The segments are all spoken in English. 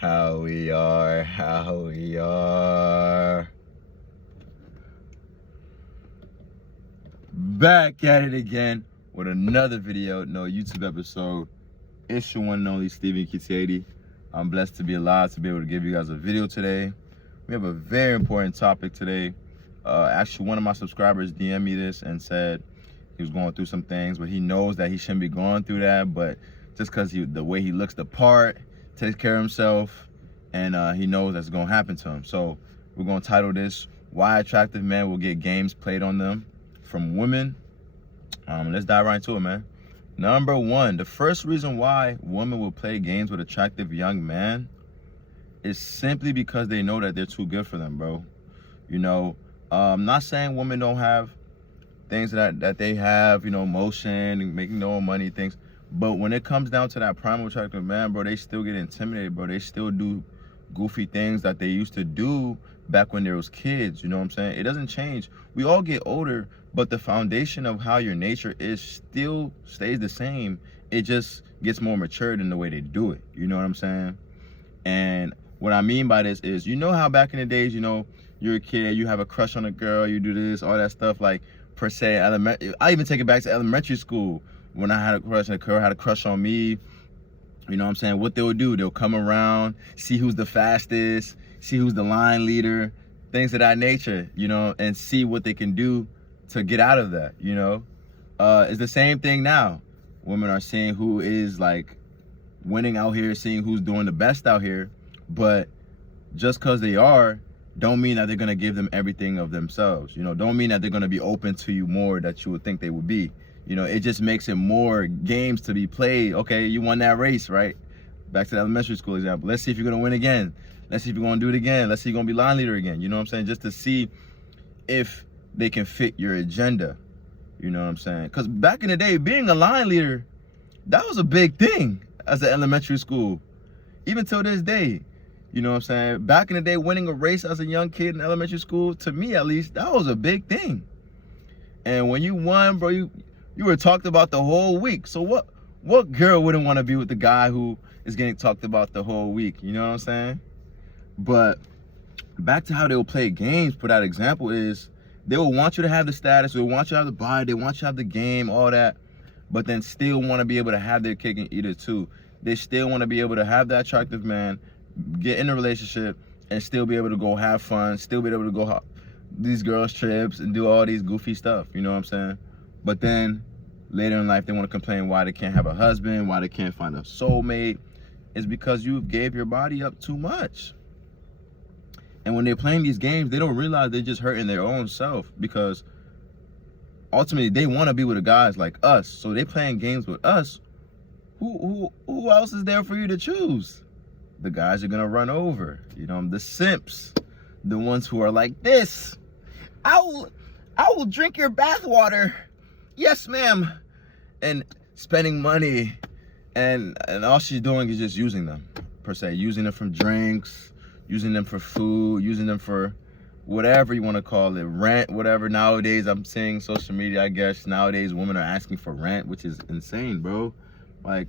How we are. Back at it again with another video, no YouTube episode. It's your one and only Steven Kitiedi. I'm blessed to be alive to be able to give you guys a video today. We have a very important topic today. Actually, one of my subscribers DM'd me this and said he was going through some things, but he knows that he shouldn't be going through that, but just because the way he looks the part, takes care of himself, and he knows that's going to happen to him. So we're going to title this, Why Attractive Men Will Get Games Played on Them from Women. Let's dive right into it, man. Number one, the first reason why women will play games with attractive young men is simply because they know that they're too good for them, bro. You know, I'm not saying women don't have things that they have, you know, motion and making their own money, things. But when it comes down to that primal attractive man, bro, they still get intimidated, bro. They still do goofy things that they used to do back when there was kids, you know what I'm saying? It doesn't change. We all get older, but the foundation of how your nature is still stays the same. It just gets more matured in the way they do it, you know what I'm saying? And what I mean by this is, you know how back in the days, you know, you're a kid, you have a crush on a girl, you do this, all that stuff, like, per se, I even take it back to elementary school. When I had a crush, and a girl had a crush on me, you know what I'm saying? What they'll do, they'll come around, see who's the fastest, see who's the line leader, things of that nature, you know, and see what they can do to get out of that, you know? It's the same thing now. Women are seeing who is, like, winning out here, seeing who's doing the best out here, but just because they are, don't mean that they're going to give them everything of themselves, you know? Don't mean that they're going to be open to you more that you would think they would be. You know, it just makes it more games to be played. Okay, you won that race, right? Back to the elementary school example. Let's see if you're going to win again. Let's see if you're going to do it again. Let's see if you're going to be line leader again. You know what I'm saying? Just to see if they can fit your agenda. You know what I'm saying? Because back in the day, being a line leader, that was a big thing as an elementary school. Even till this day. You know what I'm saying? Back in the day, winning a race as a young kid in elementary school, to me at least, that was a big thing. And when you won, bro, you were talked about the whole week. So what girl wouldn't want to be with the guy who is getting talked about the whole week? You know what I'm saying? But back to how they'll play games, for that example, is they will want you to have the status, they will want you to have the body, they want you to have the game, all that, but then still want to be able to have their cake and eat it too. They still want to be able to have that attractive man, get in a relationship, and still be able to go have fun, still be able to go these girls' trips and do all these goofy stuff, you know what I'm saying? But then later in life, they want to complain why they can't have a husband, why they can't find a soulmate. It's because you gave your body up too much. And when they're playing these games, they don't realize they're just hurting their own self, because ultimately they want to be with the guys like us. So they're playing games with us. Who else is there for you to choose? The guys you're going to run over. You know, the simps. The ones who are like this. I will drink your bathwater. Yes, ma'am. And spending money, and all she's doing is just using them, per se. Using them from drinks, using them for food, using them for whatever you want to call it, rent, whatever. Nowadays, I'm seeing social media, I guess, nowadays women are asking for rent, which is insane, bro. Like,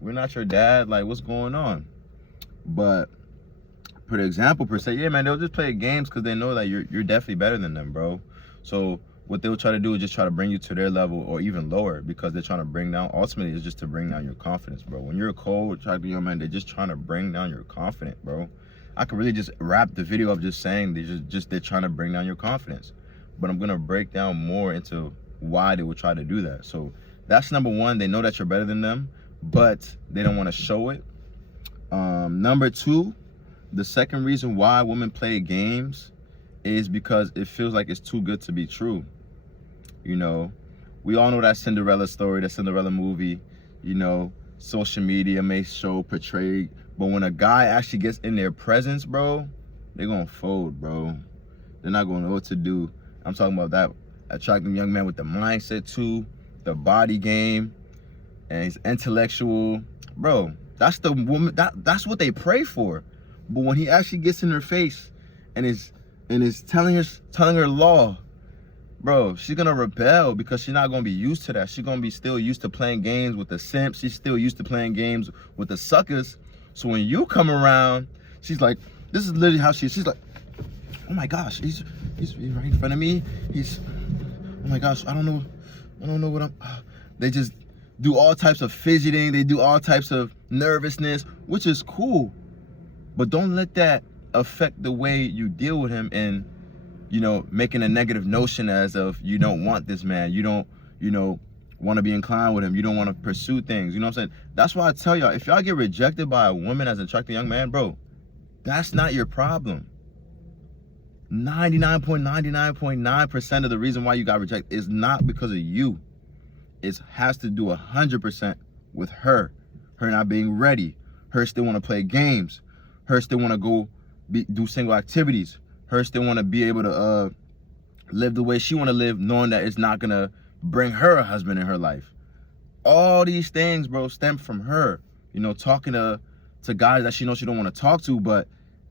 we're not your dad. Like, what's going on? But, for example, per se, yeah, man, they'll just play games because they know that you're definitely better than them, bro. So what they'll try to do is just try to bring you to their level or even lower, because they're trying to bring down, ultimately it's just to bring down your confidence, bro. When you're a cold, attractive young man, they're just trying to bring down your confidence, bro. I could really just wrap the video up just saying they're trying to bring down your confidence. But I'm gonna break down more into why they would try to do that. So that's number one. They know that you're better than them, but they don't want to show it. Number two, the second reason why women play games is because it feels like it's too good to be true. You know, we all know that Cinderella story, that Cinderella movie, you know, social media may portray, but when a guy actually gets in their presence, bro, they're gonna fold, bro. They're not gonna know what to do. I'm talking about that attractive young man with the mindset too, the body game, and he's intellectual, bro. That's the woman, that's what they pray for. But when he actually gets in her face and is telling her law, bro, she's gonna rebel, because she's not gonna be used to that. She's gonna be still used to playing games with the simps. She's still used to playing games with the suckers. So when you come around, she's like, this is literally how she's like, oh my gosh, he's right in front of me. Oh my gosh, I don't know what they just do all types of fidgeting. They do all types of nervousness, which is cool. But don't let that affect the way you deal with him and, making a negative notion as of you don't want this man. You don't, want to be inclined with him. You don't want to pursue things. You know what I'm saying? That's why I tell y'all, if y'all get rejected by a woman as an attractive young man, bro, that's not your problem. 99.99.9% of the reason why you got rejected is not because of you. It has to do 100% with her not being ready, her still want to play games, her still want to go do single activities, her still want to be able to live the way she want to live, knowing that it's not gonna bring her a husband in her life. All these things, bro, stem from her, talking to guys that she knows she don't want to talk to, but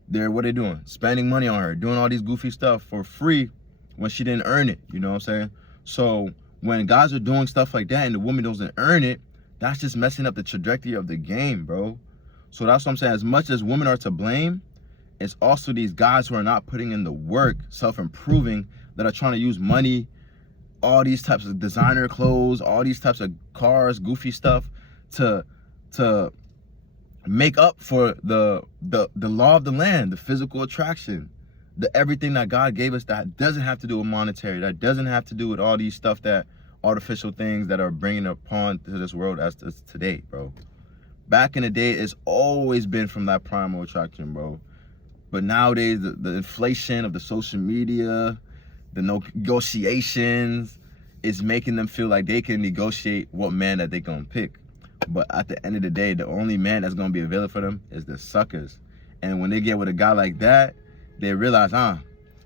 what they doing? Spending money on her, doing all these goofy stuff for free when she didn't earn it. You know what I'm saying? So when guys are doing stuff like that and the woman doesn't earn it, that's just messing up the trajectory of the game, bro. So that's what I'm saying. As much as women are to blame, it's also these guys who are not putting in the work, self-improving, that are trying to use money, all these types of designer clothes, all these types of cars, goofy stuff to make up for the law of the land, the physical attraction, the everything that God gave us that doesn't have to do with monetary, that doesn't have to do with all these stuff that artificial things that are bringing upon to this world as today, bro. Back in the day, it's always been from that primal attraction, bro. But nowadays, the inflation of the social media, the negotiations is making them feel like they can negotiate what man that they gonna pick. But at the end of the day, the only man that's gonna be available for them is the suckers. And when they get with a guy like that, they realize,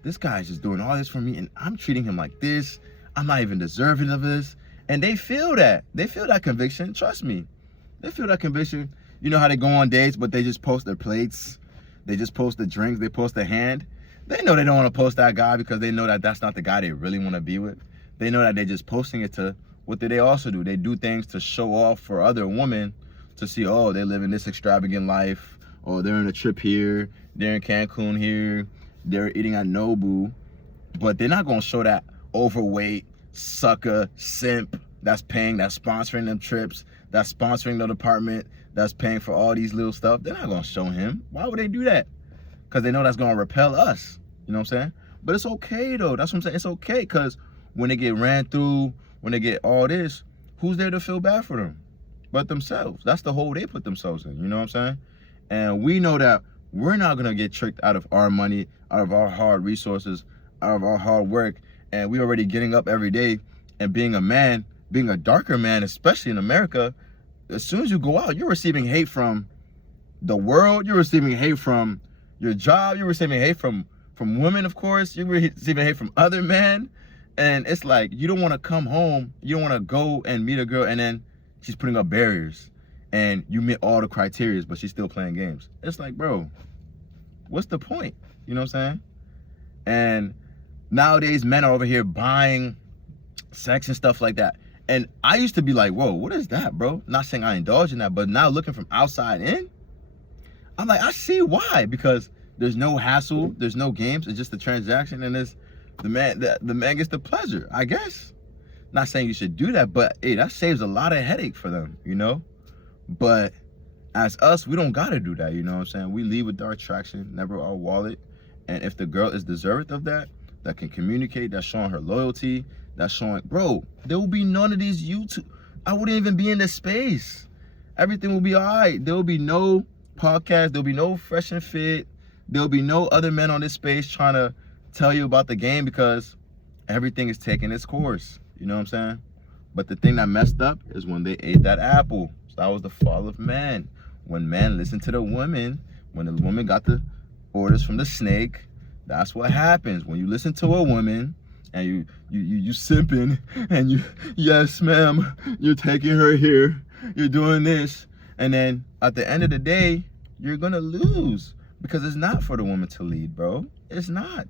this guy's just doing all this for me and I'm treating him like this. I'm not even deserving of this. And they feel that. They feel that conviction. Trust me. They feel that conviction. You know how they go on dates, but they just post their plates. They just post the drinks. They post the hand. They know they don't want to post that guy because they know that that's not the guy they really want to be with. They know that they're just posting it to, what do they also do? They do things to show off for other women to see, oh, they're living this extravagant life. Oh, they're on a trip here. They're in Cancun here. They're eating at Nobu. But they're not going to show that overweight, sucker, simp that's sponsoring them trips, that's sponsoring the department, that's paying for all these little stuff. They're not going to show him. Why would they do that? Because they know that's going to repel us. You know what I'm saying? But it's okay, though. That's what I'm saying. It's okay because when they get ran through, when they get all this, who's there to feel bad for them? But themselves. That's the hole they put themselves in. You know what I'm saying? And we know that we're not going to get tricked out of our money, out of our hard resources, out of our hard work. And we're already getting up every day and being a man, being a darker man, especially in America, as soon as you go out, you're receiving hate from the world. You're receiving hate from your job. You're receiving hate from women, of course. You're receiving hate from other men. And it's like, you don't want to come home. You don't want to go and meet a girl and then she's putting up barriers and you meet all the criteria, but she's still playing games. It's like, bro, what's the point? You know what I'm saying? And nowadays, men are over here buying sex and stuff like that. And I used to be like, whoa, what is that, bro? Not saying I indulge in that, but now looking from outside in, I'm like, I see why. Because there's no hassle, there's no games, it's just a transaction, and it's the man gets the pleasure, I guess. Not saying you should do that, but hey, that saves a lot of headache for them, you know? But as us, we don't gotta do that, you know what I'm saying? We leave with our attraction, never our wallet. And if the girl is deserving of that can communicate, that's showing her loyalty, that's showing, bro, there will be none of these YouTube. I wouldn't even be in this space. Everything will be all right. There will be no podcast. There'll be no Fresh and Fit. There'll be no other men on this space trying to tell you about the game because everything is taking its course. You know what I'm saying? But the thing that messed up is when they ate that apple. So that was the fall of man. When men listened to the women, when the woman got the orders from the snake, that's what happens. When you listen to a woman and you simping and you, yes ma'am, you're taking her here, you're doing this, and then at the end of the day, you're gonna lose because it's not for the woman to lead, bro. It's not.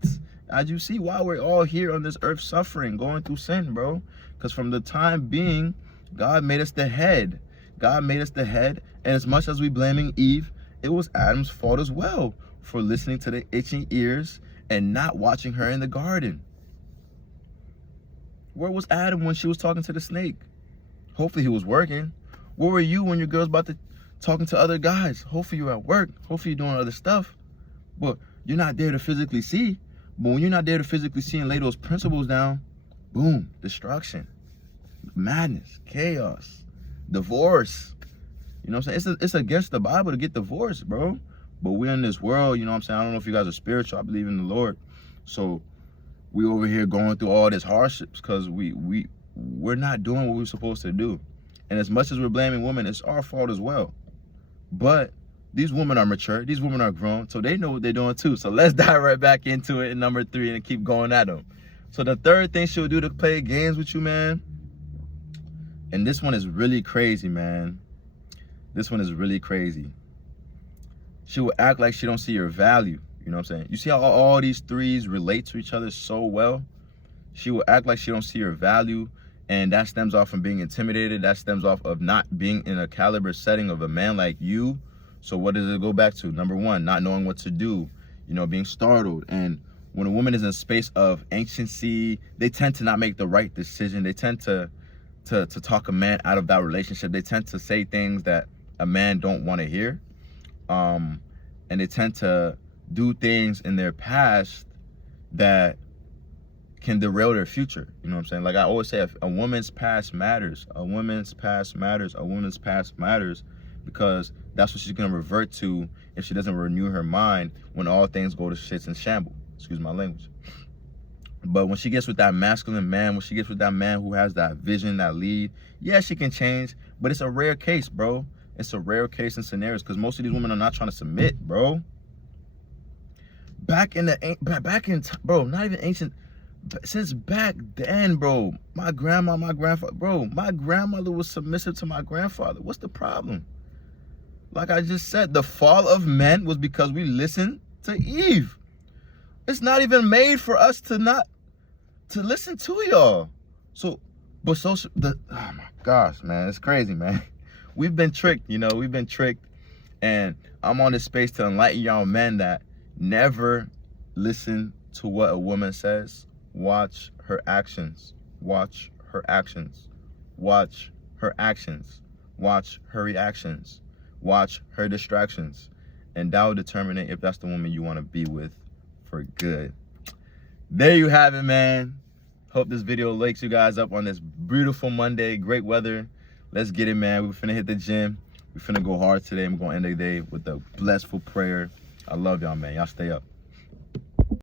As you see, why we're all here on this earth suffering, going through sin, bro. Because from the time being, God made us the head. God made us the head, and as much as we blaming Eve, it was Adam's fault as well for listening to the itching ears and not watching her in the garden. Where was Adam when she was talking to the snake? Hopefully he was working. Where were you when your girl's about to talking to other guys? Hopefully you're at work. Hopefully you're doing other stuff. But you're not there to physically see. But when you're not there to physically see and lay those principles down, boom, destruction, madness, chaos, divorce. You know what I'm saying? It's against the Bible to get divorced, bro. But we're in this world, you know what I'm saying? I don't know if you guys are spiritual. I believe in the Lord. So we over here going through all this hardships because we're not doing what we're supposed to do. And as much as we're blaming women, it's our fault as well. But these women are mature. These women are grown. So they know what they're doing too. So let's dive right back into it in number 3 and keep going at them. So the third thing she'll do to play games with you, man. And this one is really crazy, man. This one is really crazy. She will act like she don't see your value. You know what I'm saying? You see how all these threes relate to each other so well? She will act like she don't see your value. And that stems off from being intimidated. That stems off of not being in a caliber setting of a man like you. So what does it go back to? Number 1, not knowing what to do. You know, being startled. And when a woman is in a space of anciency, they tend to not make the right decision. They tend to talk a man out of that relationship. They tend to say things that a man don't want to hear. And they tend to do things in their past that can derail their future. You know what I'm saying? Like I always say, a woman's past matters. A woman's past matters. A woman's past matters because that's what she's going to revert to if she doesn't renew her mind when all things go to shits and shambles. Excuse my language. But when she gets with that masculine man, when she gets with that man who has that vision, that lead, yeah, she can change, but it's a rare case, bro. It's a rare case in scenarios because most of these women are not trying to submit, bro. Bro, not even ancient, since back then, bro, my grandma, my grandfather, bro, my grandmother was submissive to my grandfather. What's the problem? Like I just said, the fall of men was because we listened to Eve. It's not even made for us to listen to y'all. Oh my gosh, man, it's crazy, man. We've been tricked, you know, we've been tricked. And I'm on this space to enlighten y'all men that never listen to what a woman says. Watch her actions. Watch her actions. Watch her actions. Watch her reactions. Watch her distractions. And that will determine if that's the woman you want to be with for good. There you have it, man. Hope this video wakes you guys up on this beautiful Monday. Great weather. Let's get it, man. We're finna hit the gym. We're finna go hard today. I'm gonna end the day with a blessful prayer. I love y'all, man. Y'all stay up.